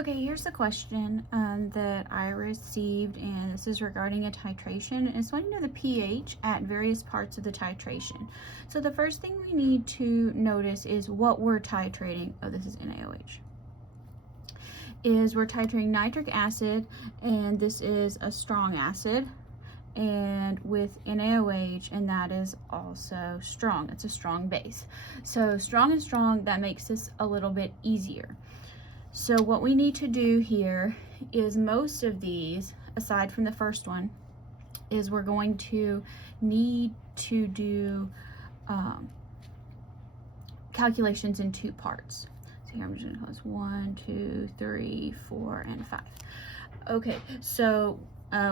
Okay, here's the question that I received, and this is regarding a titration. And it's wanting to know the pH at various parts of the titration. So the first thing we need to notice is what we're titrating. Oh, this is NaOH. Is we're titrating nitric acid, and this is a strong acid, and with NaOH, and that is also strong. It's a strong base. So strong and strong, that makes this a little bit easier. So what we need to do here is most of these, aside from the first one, is we're going to need to do calculations in two parts. So here I'm just going to close 1, 2, 3, 4, and 5. Okay, so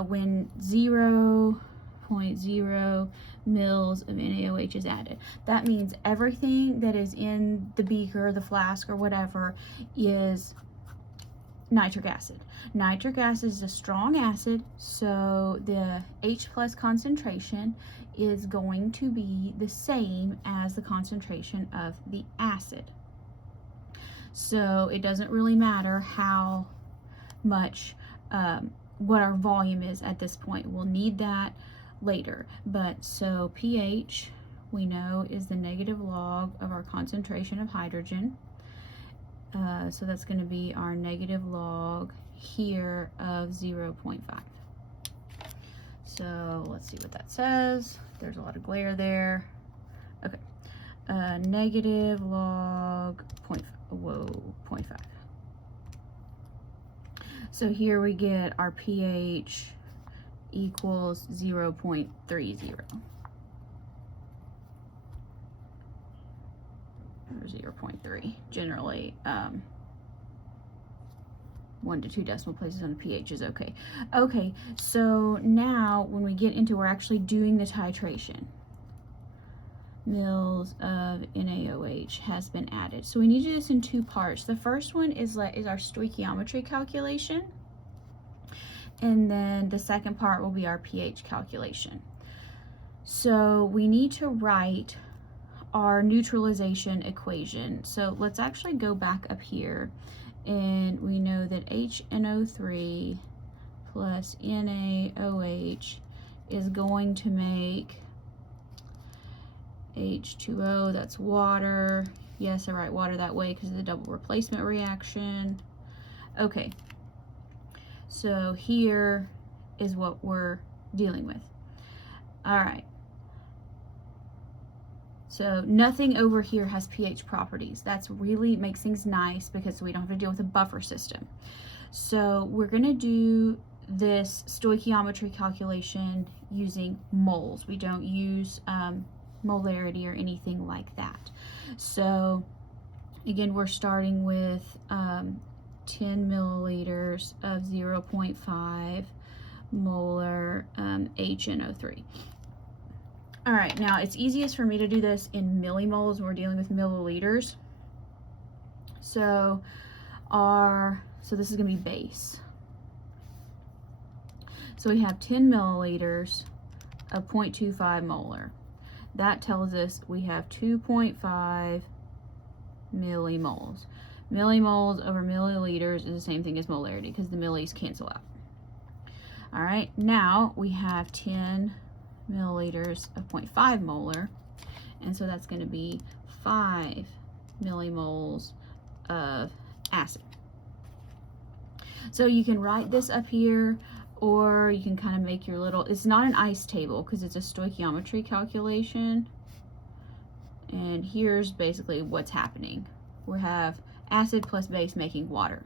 when 0.0 mils of NaOH is added, that means everything that is in the beaker, the flask, or whatever is nitric acid. Nitric acid is a strong acid, so the H+ concentration is going to be the same as the concentration of the acid. So it doesn't really matter how much what our volume is at this point. We'll need that later. But so pH, we know, is the negative log of our concentration of hydrogen. So that's going to be our negative log here of 0.5. So let's see what that says. There's a lot of glare there. Okay. Negative log 0.5. So here we get our pH equals 0.30. Or 0.3. Generally, 1 to 2 decimal places on the pH is okay. Okay, so now when we get into, we're actually doing the titration. Mils of NaOH has been added. So we need to do this in two parts. The first one is our stoichiometry calculation, and then the second part will be our pH calculation. So we need to write our neutralization equation. So let's actually go back up here, and we know that HNO3 plus NaOH is going to make H2O, that's water. Yes, I write water that way because of the double replacement reaction. Okay, so here is what we're dealing with. All right. So nothing over here has pH properties. That's really makes things nice because we don't have to deal with a buffer system. So we're going to do this stoichiometry calculation using moles. We don't use molarity or anything like that. So again, we're starting with 10 milliliters of 0.5 molar HNO3. All right, now it's easiest for me to do this in millimoles when we're dealing with milliliters. So this is gonna be base. So we have 10 milliliters of 0.25 molar. That tells us we have 2.5 millimoles. Millimoles over milliliters is the same thing as molarity because the millis cancel out. All right, now we have 10 milliliters of 0.5 molar, and so that's going to be 5 millimoles of acid. So you can write this up here, or you can kind of make your little, it's not an ice table because it's a stoichiometry calculation, and here's basically what's happening. We have acid plus base making water.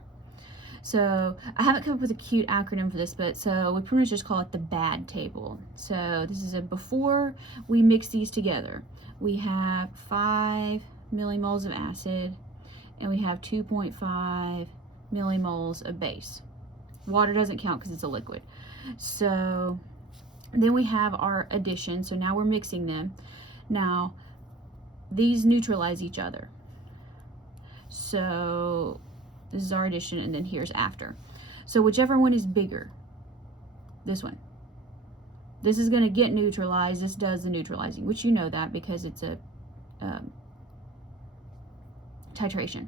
So I haven't come up with a cute acronym for this, but so we pretty much just call it the BAD table. So this is before we mix these together. We have 5 millimoles of acid, and we have 2.5 millimoles of base. Water doesn't count because it's a liquid. So then we have our addition. So now we're mixing them. Now these neutralize each other. So this is our addition, and then here's after. So whichever one is bigger, this one, this is going to get neutralized. This does the neutralizing, which you know that because it's a titration.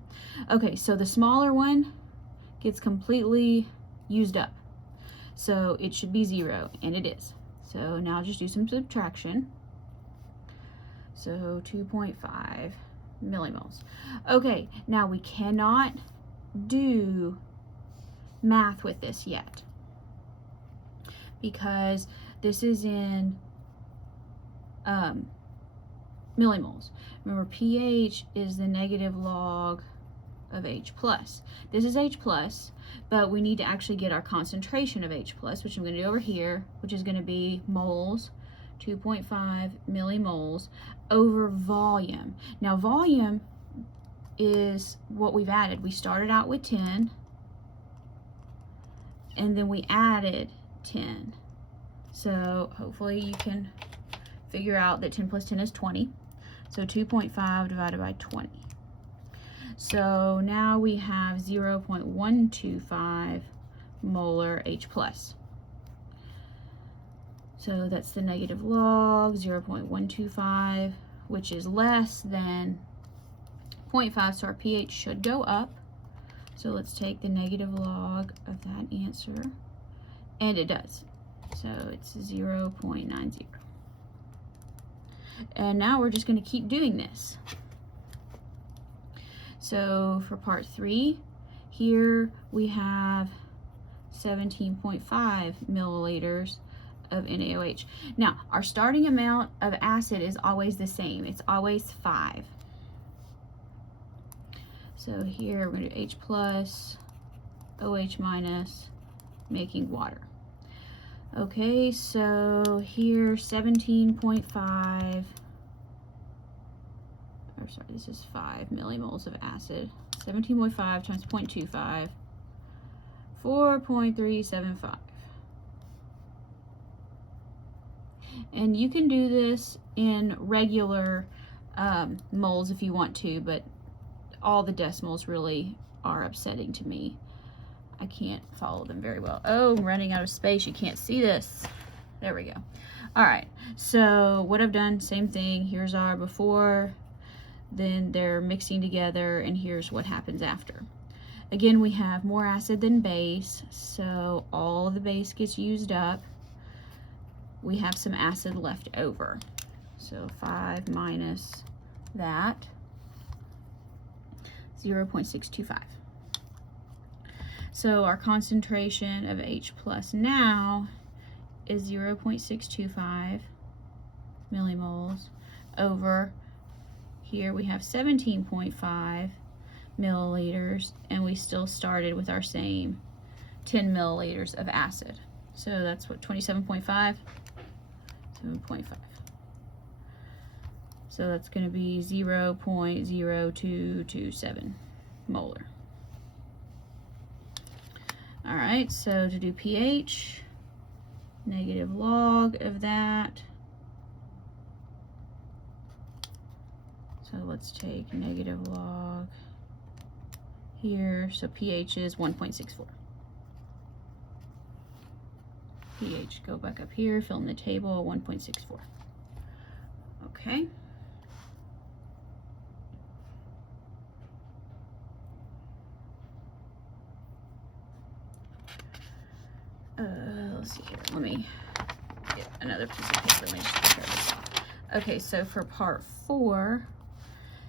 Okay, so the smaller one gets completely used up. So it should be 0, and it is. So now just do some subtraction. So 2.5 millimoles. Okay, now we cannot do math with this yet because this is in millimoles. Remember, pH is the negative log of H plus. This is H plus, but we need to actually get our concentration of H plus, which I'm going to do over here, which is going to be moles, 2.5 millimoles over volume. Now volume is what we've added. We started out with 10 and then we added 10. So hopefully you can figure out that 10 plus 10 is 20. So 2.5 divided by 20. So now we have 0.125 molar H plus. So that's the negative log, 0.125, which is less than 0.5, so our pH should go up. So let's take the negative log of that answer, and it does. So it's 0.90. And now we're just going to keep doing this. So for part 3, here we have 17.5 milliliters of NaOH. Now, our starting amount of acid is always the same. It's always 5. So here we're going to do H plus, OH minus, making water. Okay, so here 17.5, or sorry, this is 5 millimoles of acid. 17.5 times 0.25, 4.375. And you can do this in regular moles if you want to, but all the decimals really are upsetting to me. I can't follow them very well. Oh, I'm running out of space. You can't see this. There we go. All right, so what I've done, same thing. Here's our before, then they're mixing together, and here's what happens after. Again, we have more acid than base, so all of the base gets used up. We have some acid left over. So 5 minus that, 0.625. So our concentration of H plus now is 0.625 millimoles over, here we have 17.5 milliliters, and we still started with our same 10 milliliters of acid. So that's what, 27.5? 7.5. So that's going to be 0.0227 molar. All right, so to do pH, negative log of that. So let's take negative log here. So pH is 1.64. pH, go back up here, fill in the table, 1.64. Okay. Let's see here. Let me get another piece of paper. Let me just prepare this off. Okay, so for part 4,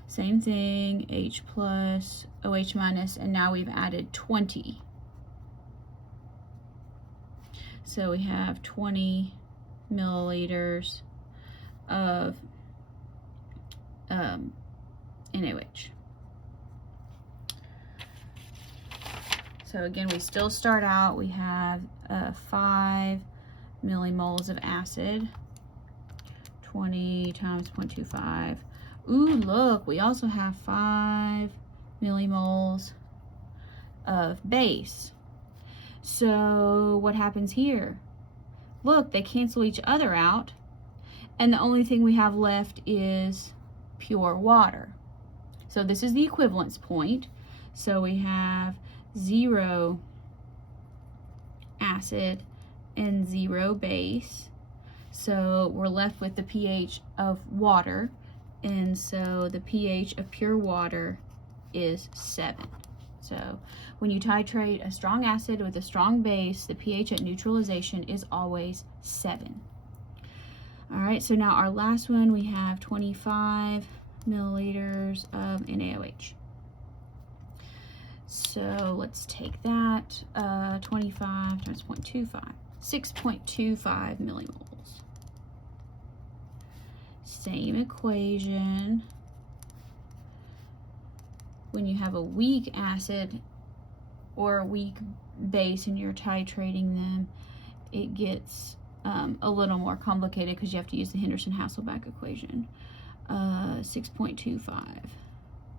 same thing, H plus, OH minus, and now we've added 20. So we have 20 milliliters of NaOH. So again, we still start out, we have 5 millimoles of acid, 20 times 0.25. Ooh, look, we also have 5 millimoles of base. So what happens here? Look, they cancel each other out, and the only thing we have left is pure water. So this is the equivalence point. So we have 0 acid and 0 base. So we're left with the pH of water, and so the pH of pure water is 7. So when you titrate a strong acid with a strong base, the pH at neutralization is always 7. All right, so now our last one, we have 25 milliliters of NaOH. So let's take that, 25 times 0.25, 6.25 millimoles. Same equation. When you have a weak acid or a weak base and you're titrating them, it gets a little more complicated because you have to use the Henderson-Hasselbalch equation. 6.25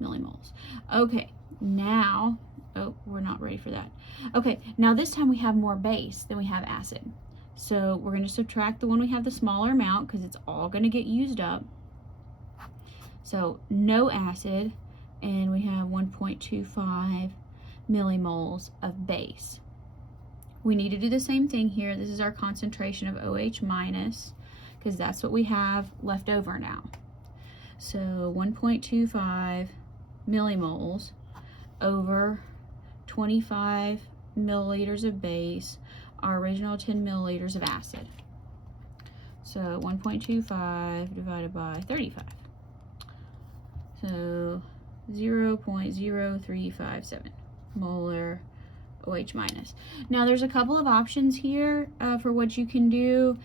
millimoles. Okay, now, oh, we're not ready for that. Okay, now this time we have more base than we have acid. So we're going to subtract the one we have the smaller amount because it's all going to get used up. So no acid, and we have 1.25 millimoles of base. We need to do the same thing here. This is our concentration of OH minus, because that's what we have left over now. So 1.25 millimoles over 25 milliliters of base, our original 10 milliliters of acid. So 1.25 divided by 35. So 0.0357 molar OH minus. Now there's a couple of options here for what you can do.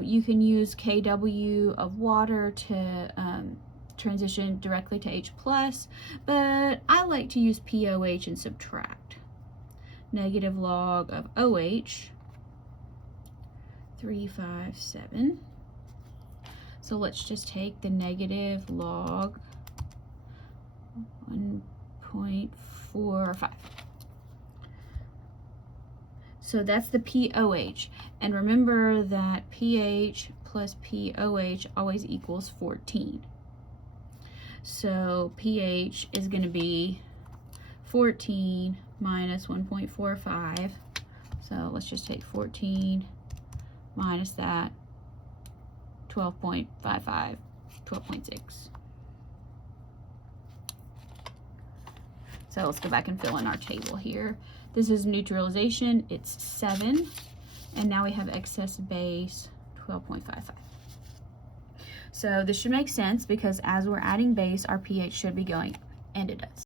You can use kW of water to transition directly to H+, but I like to use POH and subtract. Negative log of OH, 357. So let's just take the negative log 1.45. So that's the POH. And remember that pH plus POH always equals 14. So pH is going to be 14 minus 1.45. So let's just take 14 minus that, 12.55, 12.6. So let's go back and fill in our table here. This is neutralization, it's 7, and now we have excess base, 12.55. So this should make sense because as we're adding base, our pH should be going, and it does.